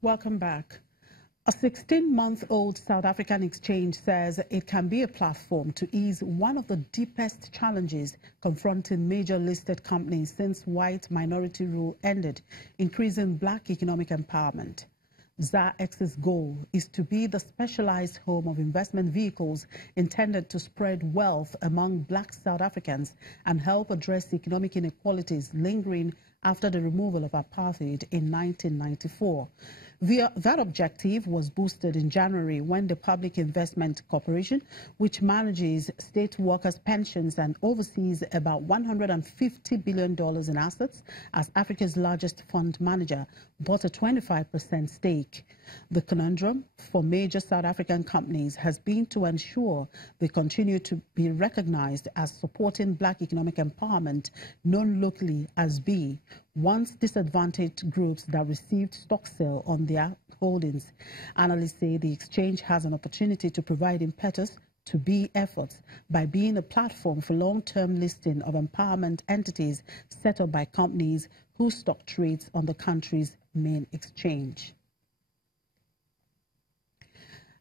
Welcome back. A 16-month-old South African exchange says it can be a platform to ease one of the deepest challenges confronting major listed companies since white minority rule ended, increasing black economic empowerment. ZAX's goal is to be the specialized home of investment vehicles intended to spread wealth among black South Africans and help address economic inequalities lingering after the removal of apartheid in 1994. That objective was boosted in January when the Public Investment Corporation, which manages state workers' pensions and oversees about $150 billion in assets as Africa's largest fund manager, bought a 25% stake. The conundrum for major South African companies has been to ensure they continue to be recognized as supporting black economic empowerment, known locally as B, once disadvantaged groups that received stock sale on their holdings. Analysts say the exchange has an opportunity to provide impetus to B efforts by being a platform for long-term listing of empowerment entities set up by companies whose stock trades on the country's main exchange.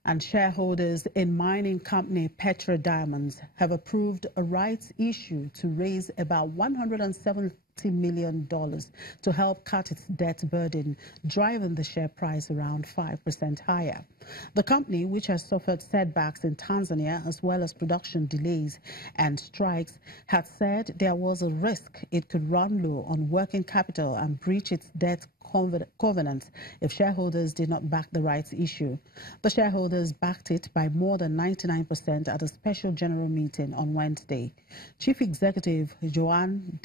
And shareholders in mining company Petra Diamonds have approved a rights issue to raise about $170 million to help cut its debt burden, driving the share price around 5% higher. The company, which has suffered setbacks in Tanzania as well as production delays and strikes, had said there was a risk it could run low on working capital and breach its debt covenants if shareholders did not back the rights issue. The shareholders backed it by more than 99% at a special general meeting on Wednesday. Chief Executive Johan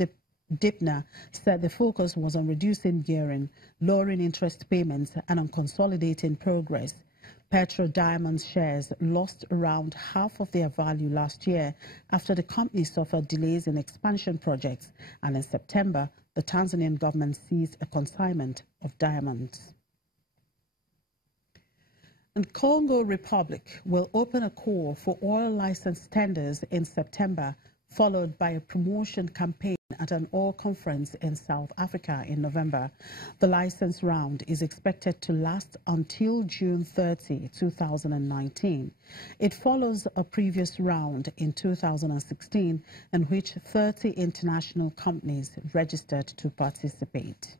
Dipner said the focus was on reducing gearing, lowering interest payments, and on consolidating progress. Petra Diamonds shares lost around half of their value last year after the company suffered delays in expansion projects, and in September, the Tanzanian government seized a consignment of diamonds. And Congo Republic will open a call for oil license tenders in September, followed by a promotion campaign at an oil conference in South Africa in November. The license round is expected to last until June 30, 2019. It follows a previous round in 2016 in which 30 international companies registered to participate.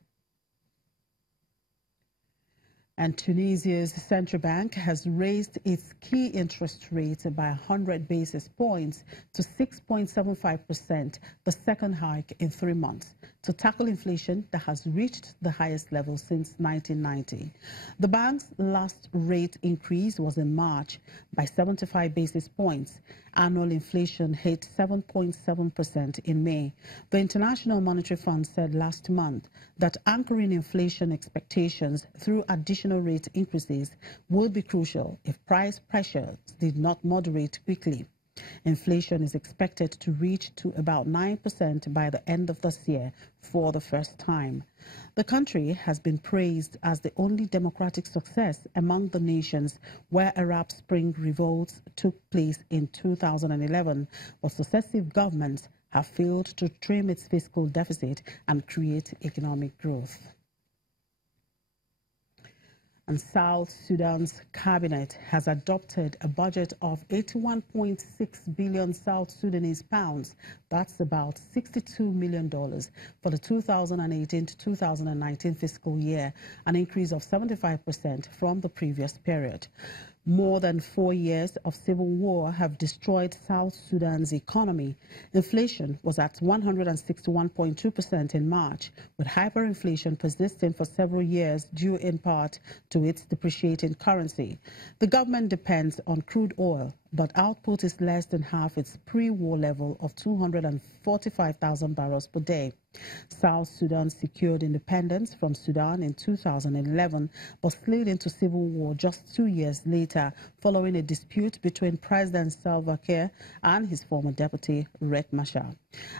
And Tunisia's central bank has raised its key interest rate by 100 basis points to 6.75%, the second hike in 3 months, to tackle inflation that has reached the highest level since 1990. The bank's last rate increase was in March by 75 basis points. Annual inflation hit 7.7% in May. The International Monetary Fund said last month that anchoring inflation expectations through additional rate increases would be crucial if price pressures did not moderate quickly. Inflation is expected to reach to about 9% by the end of this year for the first time. The country has been praised as the only democratic success among the nations where Arab Spring revolts took place in 2011, but successive governments have failed to trim its fiscal deficit and create economic growth. And South Sudan's cabinet has adopted a budget of 81.6 billion South Sudanese pounds, that's about $62 million, for the 2018 to 2019 fiscal year, an increase of 75% from the previous period. More than 4 years of civil war have destroyed South Sudan's economy. Inflation was at 161.2% in March, with hyperinflation persisting for several years due in part to its depreciating currency. The government depends on crude oil, but output is less than half its pre-war level of 245,000 barrels per day. South Sudan secured independence from Sudan in 2011, but slid into civil war just 2 years later, following a dispute between President Salva Kiir and his former deputy, Riek Machar.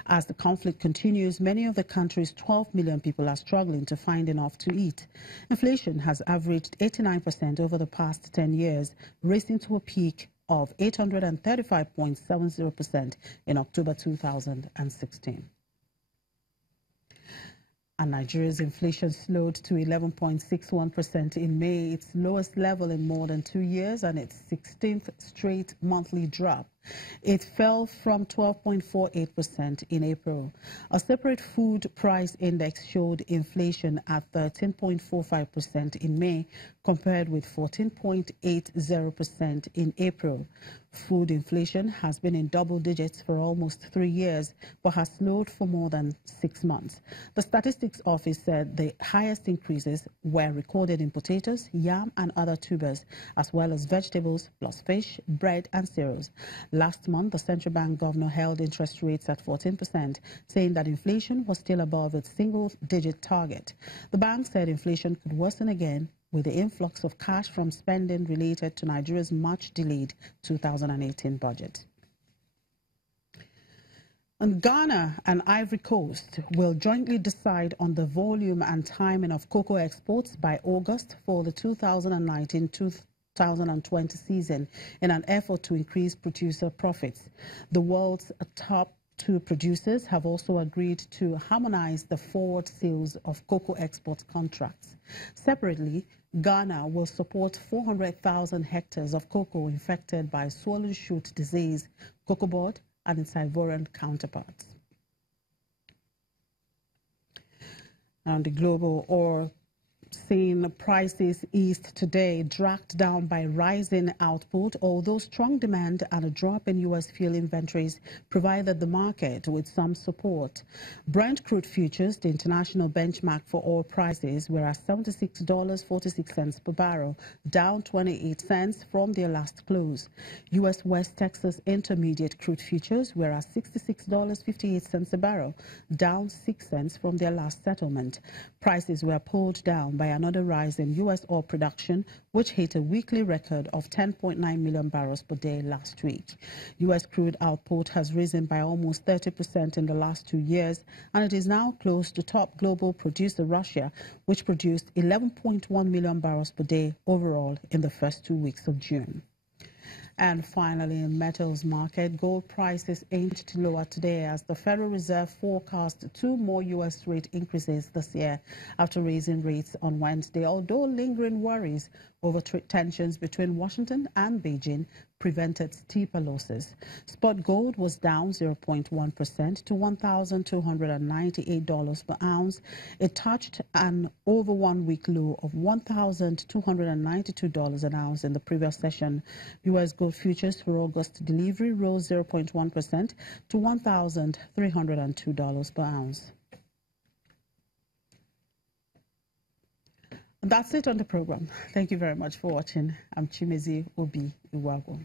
As the conflict continues, many of the country's 12 million people are struggling to find enough to eat. Inflation has averaged 89% over the past 10 years, racing to a peak of 835.70% in October 2016. And Nigeria's inflation slowed to 11.61% in May, its lowest level in more than 2 years and its 16th straight monthly drop. It fell from 12.48% in April. A separate food price index showed inflation at 13.45% in May, compared with 14.80% in April. Food inflation has been in double digits for almost 3 years, but has slowed for more than 6 months. The Statistics Office said the highest increases were recorded in potatoes, yam and other tubers, as well as vegetables, plus fish, bread and cereals. Last month, the central bank governor held interest rates at 14%, saying that inflation was still above its single-digit target. The bank said inflation could worsen again with the influx of cash from spending related to Nigeria's much-delayed 2018 budget. And Ghana and Ivory Coast will jointly decide on the volume and timing of cocoa exports by August for the 2019-2020 season in an effort to increase producer profits. The world's top 2 producers have also agreed to harmonize the forward sales of cocoa export contracts. Separately, Ghana will support 400,000 hectares of cocoa infected by swollen shoot disease, cocoa board, and its Ivorian counterparts. On the global ore scene, prices eased today, dragged down by rising output, although strong demand and a drop in U.S. fuel inventories provided the market with some support. Brent crude futures, the international benchmark for oil prices, were at $76.46 per barrel, down 28 cents from their last close. U.S. West Texas Intermediate crude futures were at $66.58 a barrel, down 6 cents from their last settlement. Prices were pulled down by another rise in U.S. oil production, which hit a weekly record of 10.9 million barrels per day last week. U.S. crude output has risen by almost 30% in the last 2 years, and it is now close to top global producer Russia, which produced 11.1 million barrels per day overall in the first 2 weeks of June. And finally, in metals market, gold prices inched lower today as the Federal Reserve forecast 2 more U.S. rate increases this year after raising rates on Wednesday, although lingering worries over tensions between Washington and Beijing prevented steeper losses. Spot gold was down 0.1% to $1,298 per ounce. It touched an over 1 week low of $1,292 an ounce in the previous session. U.S. gold futures for August delivery rose 0.1% to $1,302 per ounce. That's it on the program. Thank you very much for watching. I'm Chimezi Obi Iwago.